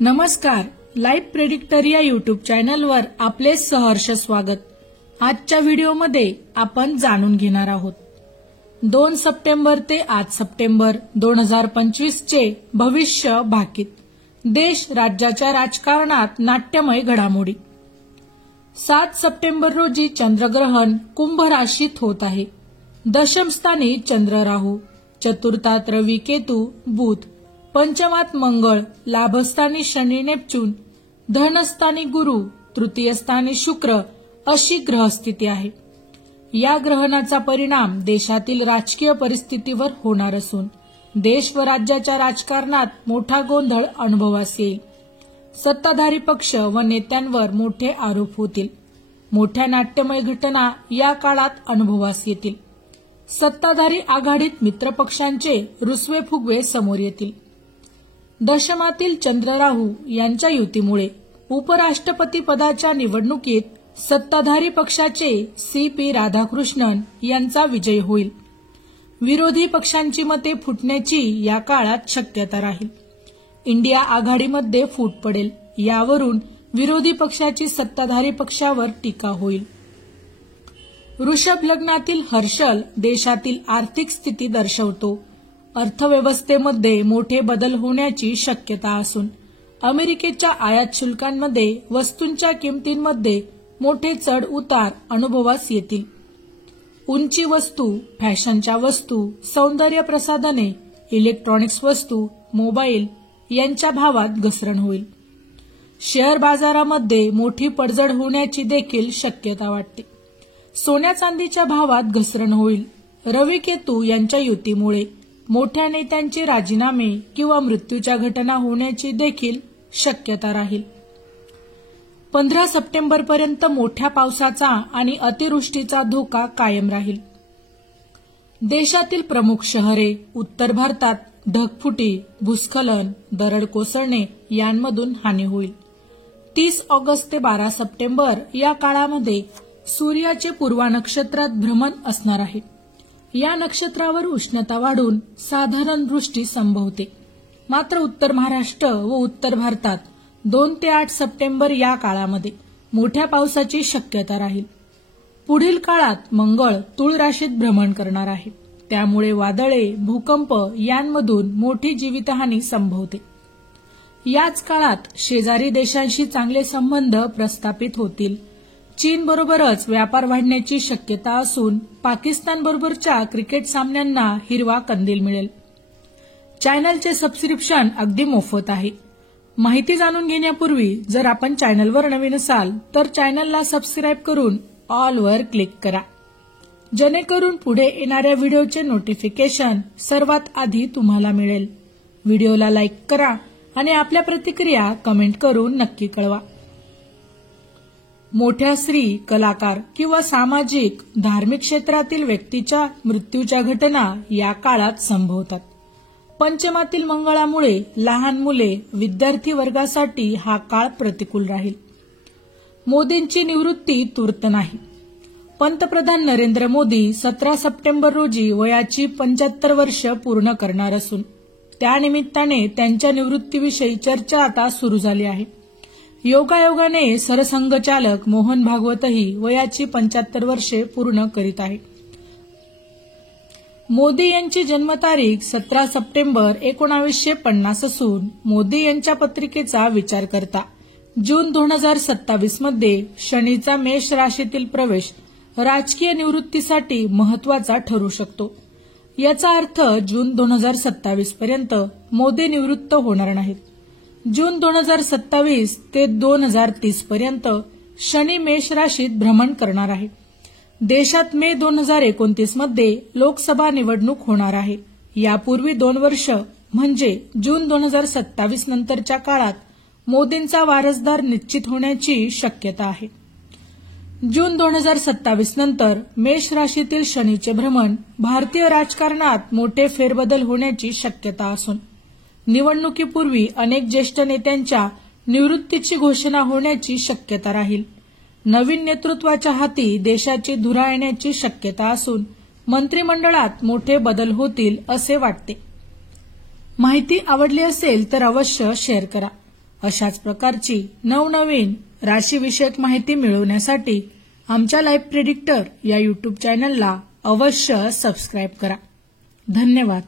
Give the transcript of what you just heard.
नमस्कार, live predictor या YouTube चॅनलवर आपले सहर्ष स्वागत। आजच्या व्हिडिओमध्ये आपण जाणून घेणार आहोत 2 सप्टेंबर ते 8 सप्टेंबर 2025 चे भविष्य भाकीत, देश राज्याच्या राजकारणात नाट्यमय घडामोडी। 7 सप्टेंबर रोजी चंद्रग्रहण कुंभ राशीत होत आहे। दशम स्थानी चंद्र राहू, चतुर्थात रवी केतू बुध, पंचमात मंगळ, लाभस्थानी शनी नेपच्यून, धनस्थानी गुरु, तृतीय स्थानी शुक्र अशी ग्रहस्थिती आहे। या ग्रहणाचा परिणाम देशातील राजकीय परिस्थितीवर होणार असून देश व राज्याच्या राजकारणात मोठा गोंधळ अनुभवास येईल। सत्ताधारी पक्ष व नेत्यांवर मोठे आरोप होतील। मोठ्या नाट्यमय घटना या काळात अनुभवास येतील। सत्ताधारी आघाडीत मित्रपक्षांचे रुसवे फुगवे समोर येतील। दशमातील चंद्र राहू यांच्या युतीमुळे उपराष्ट्रपती पदाच्या निवडणुकीत सत्ताधारी पक्षाचे CP राधाकृष्णन यांचा विजय होईल। विरोधी पक्षांची मते फुटण्याची या काळात शक्यता राहील। इंडिया आघाडीमध्ये फूट पडेल, यावरून विरोधी पक्षाची सत्ताधारी पक्षावर टीका होईल। वृषभ लग्नातील हर्षल देशातील आर्थिक स्थिती दर्शवतो। अर्थव्यवस्थेमध्ये मोठे बदल होण्याची शक्यता असून अमेरिकेच्या आयात शुल्कांमध्ये वस्तूंच्या किमतींमध्ये मोठे चढ उतार अनुभवास येतील। उंची वस्तू, फॅशनच्या वस्तू, सौंदर्य प्रसाधने, इलेक्ट्रॉनिक्स वस्तू, मोबाईल यांच्या भावात घसरण होईल। शेअर बाजारामध्ये मोठी पडझड होण्याची देखील शक्यता वाटते। सोन्या चांदीच्या भावात घसरण होईल। रवी केतू यांच्या युतीमुळे मोठ्या नेत्यांचे राजीनामे किंवा मृत्यूच्या घटना होण्याची देखील शक्यता राहील। 15 सप्टेंबरपर्यंत मोठ्या पावसाचा आणि अतिवृष्टीचा धोका कायम राहील। देशातील प्रमुख शहरे, उत्तर भारतात ढगफुटी, भूस्खलन, दरड कोसळणे यांमधून हानी होईल। 30 ऑगस्ट ते 12 सप्टेंबर या काळामध्ये सूर्याचे पूर्वा नक्षत्रात भ्रमण असणार आहे। या नक्षत्रावर उष्णता वाढून साधारण वृष्टी संभवते। मात्र उत्तर महाराष्ट्र व उत्तर भारतात 2 ते 8 सप्टेंबर या काळामध्ये मोठ्या पावसाची शक्यता राहील। पुढील काळात मंगळ तुळ राशीत भ्रमण करणार आहे, त्यामुळे वादळे, भूकंप यांमधून मोठी जीवितहानी संभवते। याच काळात शेजारी देशांशी चांगले संबंध प्रस्थापित होतील। चीन बरोबरच व्यापार वाढण्याची शक्यता असून पाकिस्तान बरोबरच्या क्रिकेट सामन्यांना हिरवा कंदील मिळेल। चॅनलचे सबस्क्रिप्शन अगदी मोफत आहे। माहिती जाणून घेण्यापूर्वी जर आपण चॅनलवर नवीन असाल तर चॅनलला सबस्क्राईब करून ऑल वर क्लिक करा, जेणेकरून पुढे येणाऱ्या व्हिडिओचे नोटिफिकेशन सर्वात आधी तुम्हाला मिळेल। व्हिडिओला लाईक करा आणि आपल्या प्रतिक्रिया कमेंट करून नक्की कळवा। मोठ्या स्त्री, कलाकार किंवा सामाजिक, धार्मिक क्षेत्रातील व्यक्तीच्या मृत्यूच्या घटना या काळात संभवतात। पंचमातील मंगळामुळे लहान मुले, विद्यार्थी वर्गासाठी हा काळ प्रतिकूल राहील। मोदींची निवृत्ती तूर्त नाही। पंतप्रधान नरेंद्र मोदी 17 सप्टेंबर रोजी वयाची 75 वर्ष पूर्ण करणार असून त्यानिमित्ताने त्यांच्या निवृत्तीविषयी चर्चा आता सुरू झाली आहे। योगायोगाने सरसंघचालक मोहन भागवतही वयाची 75 वर्षे पूर्ण करीत आहे। मोदी यांची जन्मतारीख 17 सप्टेंबर 1950 असून मोदी यांच्या पत्रिकेचा विचार करता जून 2027 मध्ये शनीचा मेष राशीतील प्रवेश राजकीय निवृत्तीसाठी महत्वाचा ठरू शकतो। याचा अर्थ जून 2027 पर्यंत मोदी निवृत्त होणार नाहीत। जून 2027 ते 2030 पर्यंत शनी मेष राशीत भ्रमण करणार आहे। देशात मे 2029 मध्ये लोकसभा निवडणूक होणार आहे। यापूर्वी 2 वर्ष म्हणजे जून 2027 नंतरच्या काळात मोदींचा वारसदार निश्चित होण्याची शक्यता आहे। जून 2027 नंतर मेष राशीतील शनीचे भ्रमण भारतीय राजकारणात मोठे फेरबदल होण्याची शक्यता असून निवडणुकीपूर्वी अनेक ज्येष्ठ नेत्यांच्या निवृत्तीची घोषणा होण्याची शक्यता राहील। नवीन नेतृत्वाच्या हाती देशाची धुरा येण्याची शक्यता असून मंत्रिमंडळात मोठे बदल होतील असे वाटते। माहिती आवडली असेल तर अवश्य शेअर करा अशाच प्रकारची नवनवीन राशीविषयक माहिती मिळवण्यासाठी आमच्या लाईफ प्रेडिक्टर या यूट्यूब चॅनलला अवश्य सबस्क्राईब करा. धन्यवाद.